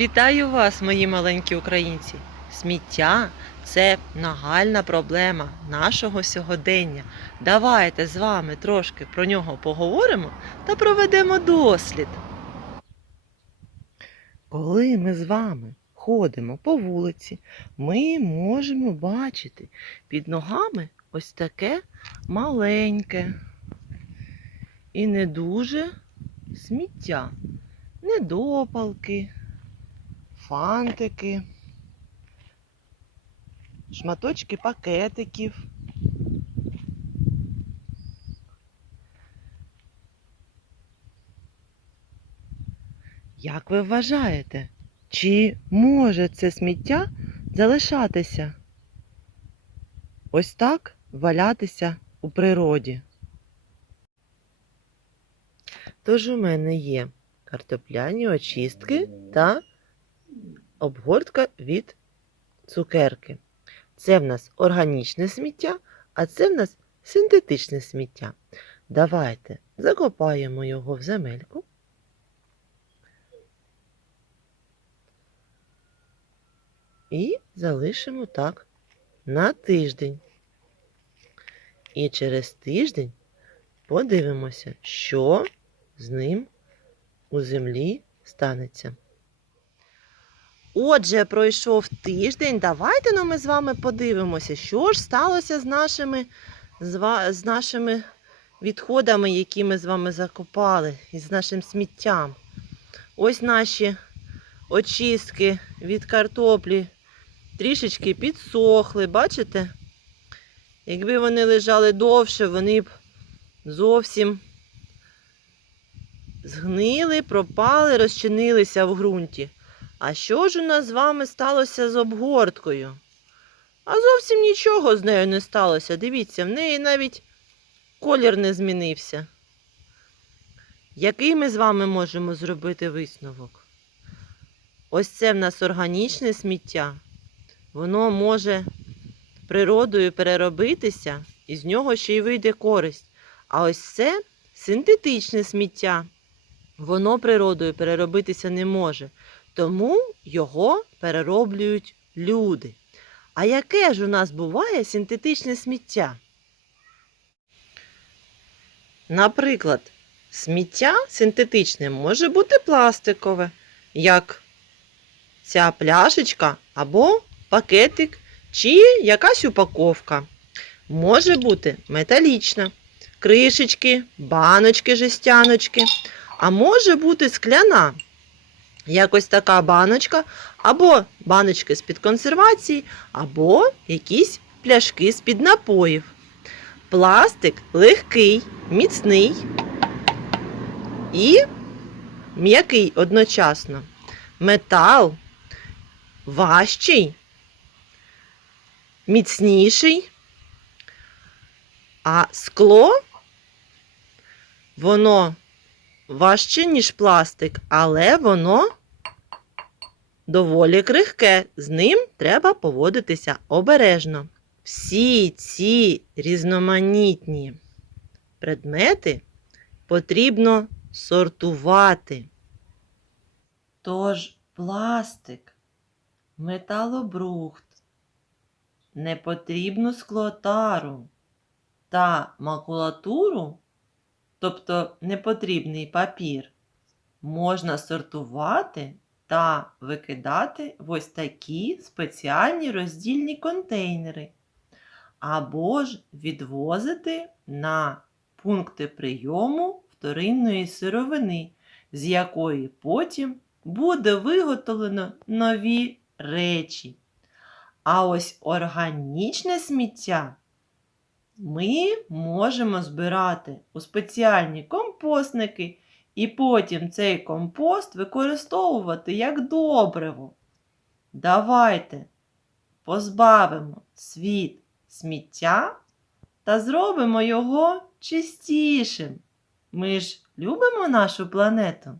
Вітаю вас, мої маленькі українці! Сміття це нагальна проблема нашого сьогодення. Давайте з вами трошки про нього поговоримо та проведемо дослід. Коли ми з вами ходимо по вулиці, ми можемо бачити під ногами ось таке маленьке і не дуже сміття, недопалки фантики, шматочки пакетиків. Як ви вважаєте, чи може це сміття залишатися ось так валятися у природі? Тож у мене є картопляні очистки та обгортка від цукерки. Це в нас органічне сміття, а це в нас синтетичне сміття. Давайте закопаємо його в земельку. І залишимо так на тиждень. І через тиждень подивимося, що з ним у землі станеться. Отже, пройшов тиждень. Давайте ну, ми з вами подивимося, що ж сталося з нашими, з, нашими відходами, які ми з вами закопали, і з нашим сміттям. Ось наші очистки від картоплі трішечки підсохли, бачите? Якби вони лежали довше, вони б зовсім згнили, пропали, розчинилися в ґрунті. А що ж у нас з вами сталося з обгорткою? А зовсім нічого з нею не сталося. Дивіться, в неї навіть колір не змінився. Який ми з вами можемо зробити висновок? Ось це в нас органічне сміття. Воно може природою переробитися, і з нього ще й вийде користь. А ось це синтетичне сміття. Воно природою переробитися не може. Тому його перероблюють люди. А яке ж у нас буває синтетичне сміття? Наприклад, сміття синтетичне може бути пластикове, як ця пляшечка або пакетик чи якась упаковка. Може бути металічна, кришечки, баночки, жестяночки, а може бути скляна. Якось така баночка, або баночки з-під консервації, або якісь пляшки з-під напоїв. Пластик легкий, міцний і м'який одночасно. Метал важчий, міцніший, а скло воно важче, ніж пластик, але воно доволі крихке. З ним треба поводитися обережно. Всі ці різноманітні предмети потрібно сортувати. Тож пластик, металобрухт, непотрібну склотару та макулатуру тобто непотрібний папір, можна сортувати та викидати в ось такі спеціальні роздільні контейнери, або ж відвозити на пункти прийому вторинної сировини, з якої потім буде виготовлено нові речі. А ось органічне сміття ми можемо збирати у спеціальні компостники і потім цей компост використовувати як добриво. Давайте позбавимо світ сміття та зробимо його чистішим. Ми ж любимо нашу планету.